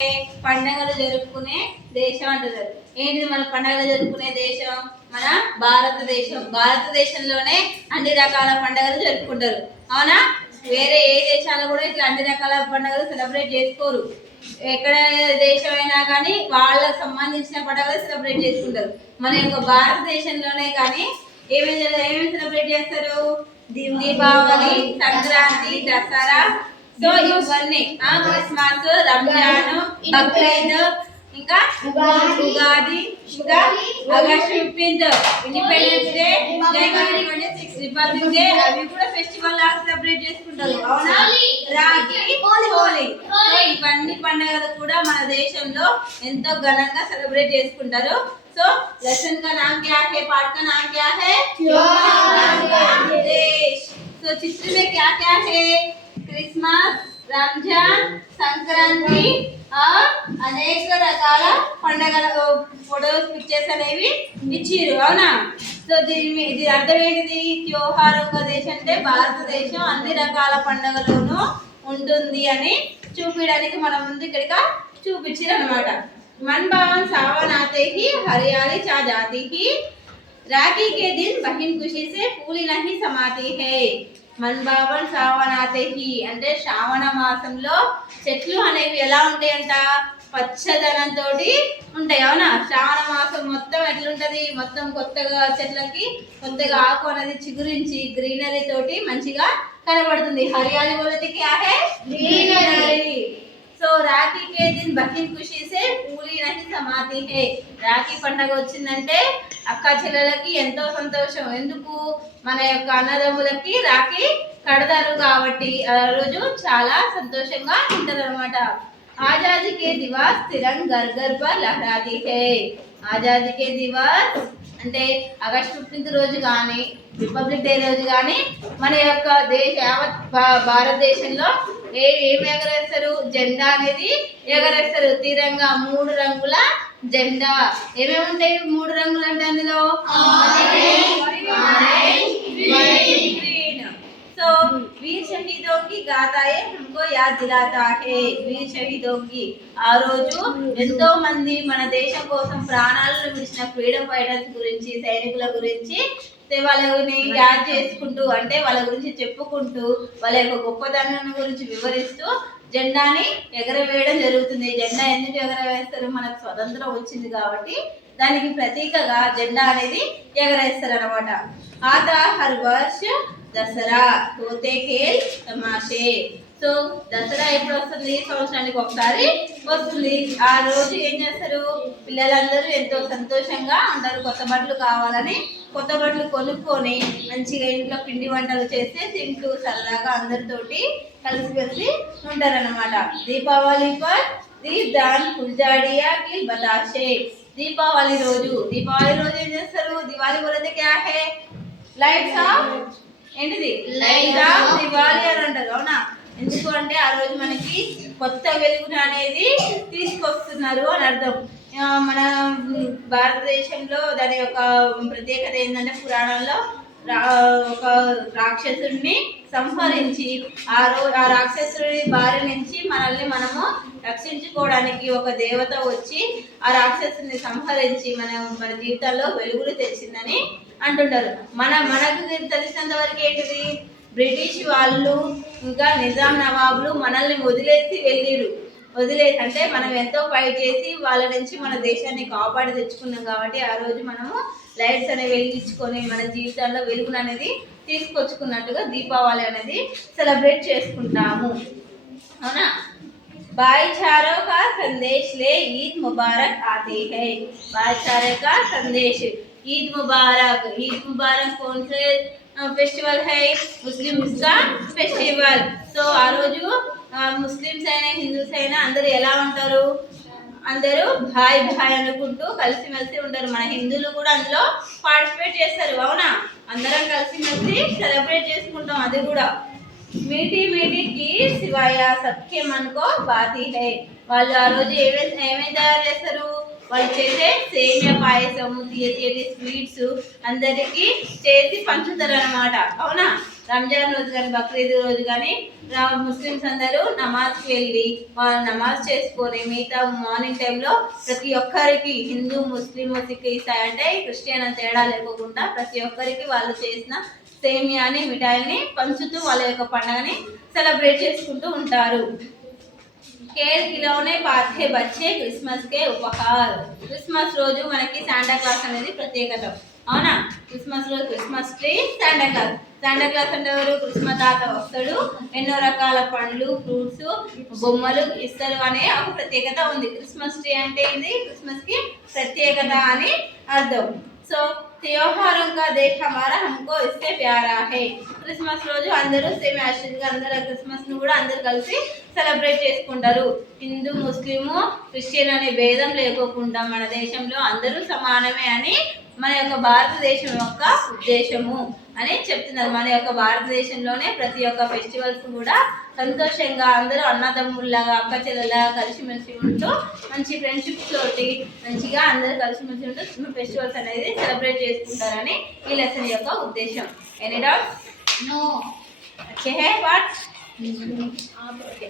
పండగలు జరుపుకునే దేశం అంటున్నారు. ఏంటిది మన పండగలు జరుపుకునే దేశం? మన భారతదేశం. భారతదేశంలోనే అన్ని రకాల పండగలు జరుపుకుంటారు. అవునా? వేరే ఏ దేశాలు కూడా ఇట్లా అన్ని రకాల పండుగలు సెలబ్రేట్ చేసుకోరు. ఎక్కడ దేశమైనా కానీ వాళ్ళకు సంబంధించిన పండుగలు సెలబ్రేట్ చేసుకుంటారు. మన యొక్క భారతదేశంలోనే కానీ ఏమేమి సెలబ్రేట్ చేస్తారు? దీపావళి, సంక్రాంతి, దసరా, సో ఇవన్నీ క్రిస్మస్, రంజాన్, బక్రీద్, ఇంకా ఉగాది, ఇంకా ఆగస్ట్ 15 ఇండిపెండెన్స్ డే, జనవరి 26 రిపబ్లిక్ డే, అవి కూడా ఫెస్టివల్ లాగా సెలబ్రేట్ చేసుకుంటారు. అవునా? రాఖీ, హోలీ, సో ఇవన్నీ పండుగలు కూడా మన దేశంలో ఎంతో ఘనంగా సెలబ్రేట్ చేసుకుంటారు. సో लेसन का नाम क्या है? पाठ का नाम क्या है? देश. तो चित्र में क्या क्या है? क्रिसमस, రంజాన్, సంక్రాంతి, అనేక రకాల పండగల ఫోటోస్ పిక్చర్స్ అనేవి ఇచ్చిరు. అవునా? సో దీని అర్థం ఏంటిది? త్యోహారొక దేశం అంటే భారతదేశం అన్ని రకాల పండుగలోనూ ఉంటుంది అని చూపించడానికి మన ముందు ఇక్కడికి చూపించారు అనమాట. मन बावन सावन आते ही हरियाली छा जाती ही, राखी के दिन बहन खुशी से फूली नहीं समाती है. मन बावन सावन आते ही అంటే శ్రావణ మాసంలో చెట్లు అనేవి ఎలా ఉంటాయంట? పచ్చదనంతో ఉంటాయి. అవునా? శ్రావణ మాసం మొత్తం ఎట్లుంటది? మొత్తం కొత్తగా చెట్లకి కొత్తగా ఆకు అనేది చిగురించి గ్రీనరీ తోటి మంచిగా కనబడుతుంది. హరియాలి బోలతే క్యా హై? గ్రీనరీ. సో రాఖీ కే దిన్ బహిన్ ఖుషి సే పూలి నహి సమాతి హై. రాఖీ పండుగ వచ్చిందంటే అక్క చెల్లెలకి ఎంతో సంతోషం. ఎందుకు? మన యొక్క అన్నదమ్ములకి రాఖీ కడతారు కాబట్టి ఆ రోజు చాలా సంతోషంగా ఉంటారు అనమాట. ఆజాదీ కే దివాస్ తిరంగ ఘర్ ఘర్ పర్ లహరాతి హై. ఆజాదీ కే దివాస్ అంటే ఆగస్ట్ 15 రోజు కానీ రిపబ్లిక్ డే రోజు కానీ మన యొక్క యావత్ భారతదేశంలో ఏమి ఎగరేస్తారు? జెండా అనేది ఎగరేస్తారు. తిరంగా 3 రంగుల జెండా. ఏమేమి ఉంటాయి 3 రంగులు అంటే అందులో? సో వీర్ షహీదోं की गाथाएं हमको याद दिलाता है. వీర్ షహీదోं की ఆ రోజు ఎంతో మంది మన దేశం కోసం ప్రాణాలను విడిచిన ఫ్రీడమ్ ఫైటర్స్ గురించి, సైనికుల గురించి వాళ్ళని యాద్ చేసుకుంటూ, అంటే వాళ్ళ గురించి చెప్పుకుంటూ, వాళ్ళ యొక్క గొప్పతనాన్ని గురించి వివరిస్తూ జెండాని ఎగరవేయడం జరుగుతుంది. జెండా ఎందుకు ఎగరవేస్తారు? మనకు స్వతంత్రం వచ్చింది కాబట్టి దానికి ప్రతీకగా జెండా అనేది ఎగరేస్తారు అనమాట. ఆతా హర్ వర్ష దసరా తోతే ఖేల్ తమాషే. సో దసరా ఎప్పుడు వస్తుంది? సంవత్సరానికి ఒకసారి వస్తుంది. ఆ రోజు ఏం చేస్తారు? పిల్లలందరూ ఎంతో సంతోషంగా ఉంటారు. కొత్త బట్టలు కావాలని కొత్త బట్టలు కొనుక్కొని మంచిగా ఇంట్లో పిండి వంటలు చేస్తే తింటూ సరదాగా అందరితోటి కలిసి ఉంటారనమాట. దీపావళి పర్ దీప్ దాన్ ఫుల్జాడియా కి బతాషే. దీపావళి రోజు ఏం చేస్తారు? దివాళీ బోలతే క్యా హై? లైట్స్ ఆఫ్ ఏంటిది? లైట్స్ ఆఫ్ దివాళీ అని అంటారు. అవునా? ఎందుకు అంటే ఆ రోజు మనకి కొత్త వెలుగును అనేది తీసుకొస్తున్నారు అని అర్థం. మన భారతదేశంలో దాని యొక్క ప్రత్యేకత ఏంటంటే పురాణంలో ఒక రాక్షసుడిని సంహరించి ఆ రాక్షసుడి బారి నుంచి మనల్ని మనము రక్షించుకోవడానికి ఒక దేవత వచ్చి ఆ రాక్షసుని సంహరించి మన జీవితాల్లో వెలుగులు తెచ్చిందని అంటుంటారు. మనకు తెలిసినంత వరకు ఏంటిది? బ్రిటిష్ వాళ్ళు ఇంకా నిజాం నవాబులు మనల్ని వదిలేసి అంటే మనం ఎంతో ఫైట్ చేసి వాళ్ళ నుంచి మన దేశాన్ని కాపాడి తెచ్చుకున్నాం కాబట్టి ఆ రోజు మనము లైట్స్ అనేవి వెలిగించుకొని మన జీవితాల్లో వెలుగును అనేది తీసుకొచ్చుకున్నట్టుగా దీపావళి అనేది సెలబ్రేట్ చేసుకుంటాము. అవునా? भाईचारे का संदेश ले ईद मुबारक आती है. भाईचारे का संदेश. ईद मुबारक कौन से फेस्टिवल है? मुस्लिम्स का फेस्टिवल. సో ఆ రోజు ముస్లిమ్స్ అయినా హిందూస్ అయినా అందరూ ఎలా ఉంటారు? అందరూ భాయ్ అనుకుంటూ కలిసిమెలిసి ఉంటారు. మన హిందువులు కూడా అందులో పార్టిసిపేట్ చేస్తారు. అవునా? అందరం కలిసిమెలిసి సెలబ్రేట్ చేసుకుంటాం. అది కూడా మీఠీ కి శివాయ సబ్కే మన్ కో బాతీ హై. వాళ్ళు ఆ రోజు ఏమేమి తయారు చేస్తారు? వాళ్ళు చేసే సేమియా పాయసము, తీయటి స్వీట్స్ అందరికీ చేసి పంచుతారు అనమాట. అవునా? రంజాన్ రోజు కానీ బక్రీద్ రోజు కానీ ముస్లిమ్స్ అందరూ నమాజ్కి వెళ్ళి వాళ్ళు నమాజ్ చేసుకొని మిగతా మార్నింగ్ టైంలో ప్రతి ఒక్కరికి హిందూ, ముస్లిం, సిక్, ఈసాయి అంటే క్రిస్టియన్ అని తేడా లేకోకుండా ప్రతి ఒక్కరికి వాళ్ళు చేసిన సేమియాని, మిఠాయిని పంచుతూ వాళ్ళ యొక్క పండుగని సెలబ్రేట్ చేసుకుంటూ ఉంటారు. కేర్ కిలోనే పార్థే బచ్చే క్రిస్మస్ కే ఉపహార్. క్రిస్మస్ రోజు మనకి శాంటా క్లాస్ అనేది ప్రత్యేకత. అవునా? క్రిస్మస్ రోజు Christmas tree, Santa Claus. Santa Claus అంటే ఎవరు? క్రిస్మస్ తాత వస్తాడు, ఎన్నో రకాల పండ్లు, ఫ్రూట్స్, బొమ్మలు ఇస్తారు అనే ఒక ప్రత్యేకత ఉంది. క్రిస్మస్ ట్రీ అంటే ఏంటి? క్రిస్మస్ కి ప్రత్యేకత అని అర్థం. సో त्योहारों का देश हमारा हमको इससे प्यारा है. క్రిస్మస్ రోజు అందరూ సేమ్ యాషిడ్గా అందరూ క్రిస్మస్ ను కూడా అందరూ కలిసి సెలబ్రేట్ చేసుకుంటారు. హిందూ, ముస్లిము, క్రిస్టియన్ అనే భేదం లేకోకుండా మన దేశంలో అందరూ సమానమే అని మన యొక్క భారతదేశం యొక్క ఉద్దేశము అని చెప్తున్నారు. మన యొక్క భారతదేశంలోనే ప్రతి ఒక్క ఫెస్టివల్స్ కూడా సంతోషంగా అందరూ అన్నదమ్ముల్లాగా, అక్క చెల్లెలాగా కలిసిమెలిసి ఉంటూ మంచి ఫ్రెండ్షిప్స్ తోటి మంచిగా అందరూ కలిసిమెలిసి ఉంటూ ఫెస్టివల్స్ అనేది సెలబ్రేట్ చేసుకుంటారని ఈ లెసన్ యొక్క ఉద్దేశం. Any doubts? No. अच्छे है बात? ओके.